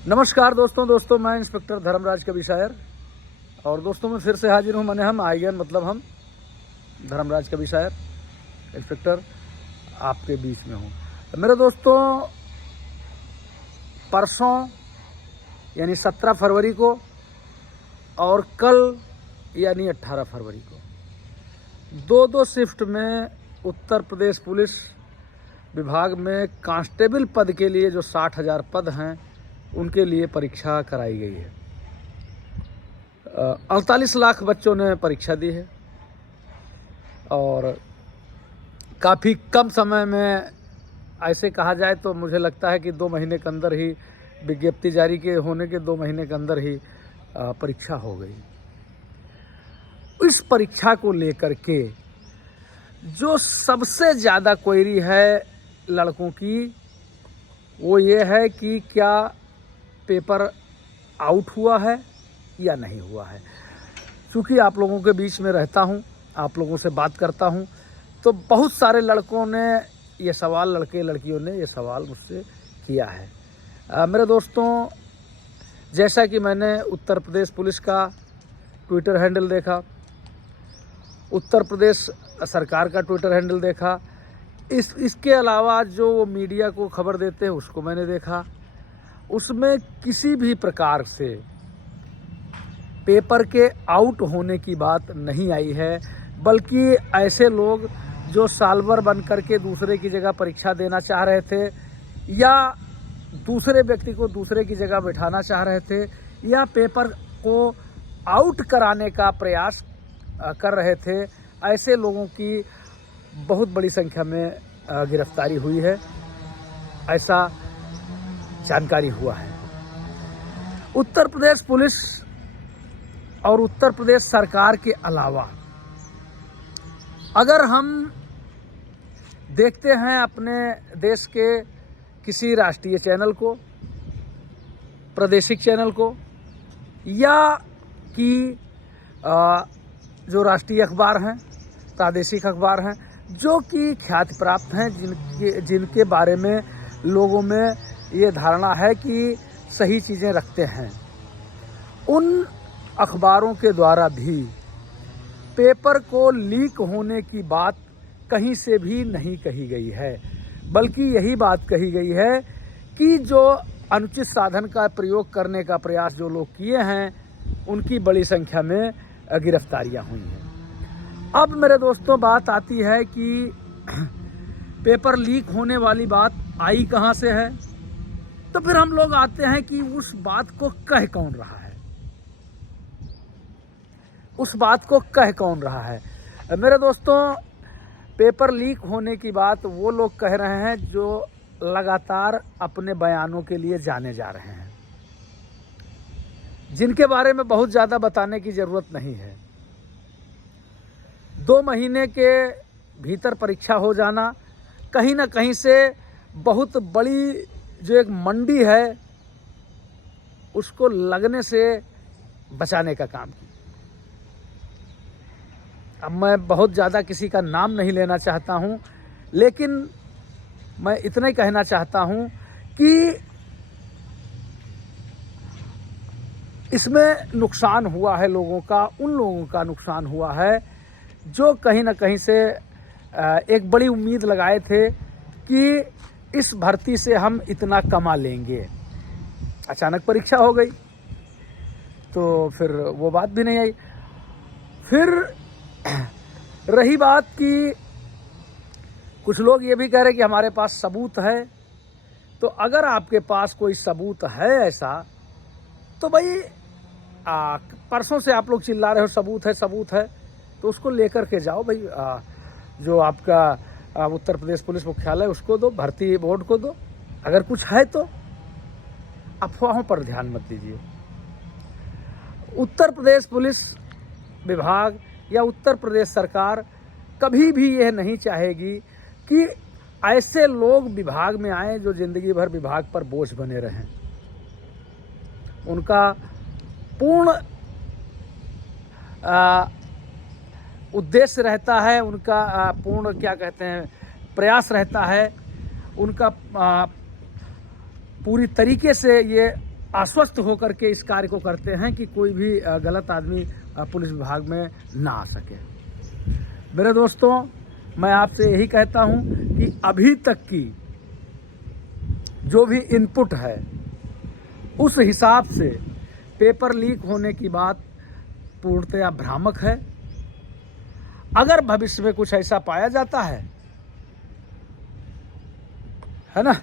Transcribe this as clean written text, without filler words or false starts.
नमस्कार दोस्तों मैं इंस्पेक्टर धर्मराज कवि शायर और दोस्तों मैं फिर से हाजिर हूँ। मैंने हम आइगन मतलब हम धर्मराज कवि शायर इंस्पेक्टर आपके बीच में हूँ। मेरे दोस्तों, परसों यानी 17 फरवरी को और कल यानी 18 फरवरी को दो शिफ्ट में उत्तर प्रदेश पुलिस विभाग में कांस्टेबल पद के लिए जो 60,000 पद हैं उनके लिए परीक्षा कराई गई है। 48 लाख बच्चों ने परीक्षा दी है और काफ़ी कम समय में, ऐसे कहा जाए तो मुझे लगता है कि 2 महीने के अंदर ही, विज्ञप्ति जारी के होने के 2 महीने के अंदर ही परीक्षा हो गई। इस परीक्षा को लेकर के जो सबसे ज़्यादा क्वेरी है लड़कों की, वो ये है कि क्या पेपर आउट हुआ है या नहीं हुआ है। चूँकि आप लोगों के बीच में रहता हूँ, आप लोगों से बात करता हूँ, तो बहुत सारे लड़कों ने ये सवाल, लड़के लड़कियों ने ये सवाल मुझसे किया है। मेरे दोस्तों, जैसा कि मैंने उत्तर प्रदेश पुलिस का ट्विटर हैंडल देखा, उत्तर प्रदेश सरकार का ट्विटर हैंडल देखा, इसके अलावा जो वो मीडिया को खबर देते हैं उसको मैंने देखा, उसमें किसी भी प्रकार से पेपर के आउट होने की बात नहीं आई है। बल्कि ऐसे लोग जो साल भर बन करके दूसरे की जगह परीक्षा देना चाह रहे थे, या दूसरे व्यक्ति को दूसरे की जगह बैठाना चाह रहे थे, या पेपर को आउट कराने का प्रयास कर रहे थे, ऐसे लोगों की बहुत बड़ी संख्या में गिरफ्तारी हुई है, ऐसा जानकारी हुआ है। उत्तर प्रदेश पुलिस और उत्तर प्रदेश सरकार के अलावा अगर हम देखते हैं अपने देश के किसी राष्ट्रीय चैनल को, प्रादेशिक चैनल को, या कि जो राष्ट्रीय अखबार हैं, प्रादेशिक अखबार हैं, जो कि ख्याति प्राप्त हैं, जिनके बारे में लोगों में ये धारणा है कि सही चीज़ें रखते हैं, उन अखबारों के द्वारा भी पेपर को लीक होने की बात कहीं से भी नहीं कही गई है। बल्कि यही बात कही गई है कि जो अनुचित साधन का प्रयोग करने का प्रयास जो लोग किए हैं, उनकी बड़ी संख्या में गिरफ्तारियां हुई हैं। अब मेरे दोस्तों, बात आती है कि पेपर लीक होने वाली बात आई कहाँ से है। तो फिर हम लोग आते हैं कि उस बात को कह कौन रहा है, उस बात को कह कौन रहा है। मेरे दोस्तों, पेपर लीक होने की बात वो लोग कह रहे हैं जो लगातार अपने बयानों के लिए जाने जा रहे हैं, जिनके बारे में बहुत ज़्यादा बताने की ज़रूरत नहीं है। 2 महीने के भीतर परीक्षा हो जाना कहीं ना कहीं से बहुत बड़ी जो एक मंडी है उसको लगने से बचाने का काम किया। अब मैं बहुत ज़्यादा किसी का नाम नहीं लेना चाहता हूं, लेकिन मैं इतना ही कहना चाहता हूं कि इसमें नुकसान हुआ है लोगों का, उन लोगों का नुकसान हुआ है जो कहीं ना कहीं से एक बड़ी उम्मीद लगाए थे कि इस भर्ती से हम इतना कमा लेंगे। अचानक परीक्षा हो गई तो फिर वो बात भी नहीं आई। फिर रही बात कि कुछ लोग ये भी कह रहे कि हमारे पास सबूत है। तो अगर आपके पास कोई सबूत है ऐसा, तो भाई परसों से आप लोग चिल्ला रहे हो सबूत है सबूत है, तो उसको लेकर के जाओ भाई। जो आपका उत्तर प्रदेश पुलिस मुख्यालय उसको दो, भर्ती बोर्ड को दो। अगर कुछ है तो अफवाहों पर ध्यान मत दीजिए। उत्तर प्रदेश पुलिस विभाग या उत्तर प्रदेश सरकार कभी भी यह नहीं चाहेगी कि ऐसे लोग विभाग में आए जो जिंदगी भर विभाग पर बोझ बने रहें। उनका पूर्ण उद्देश्य रहता है, उनका पूर्ण क्या कहते हैं प्रयास रहता है, उनका पूरी तरीके से ये आश्वस्त होकर के इस कार्य को करते हैं कि कोई भी गलत आदमी पुलिस विभाग में ना आ सके। मेरे दोस्तों, मैं आपसे यही कहता हूं कि अभी तक की जो भी इनपुट है उस हिसाब से पेपर लीक होने की बात पूर्णतया भ्रामक है। अगर भविष्य में कुछ ऐसा पाया जाता है ना,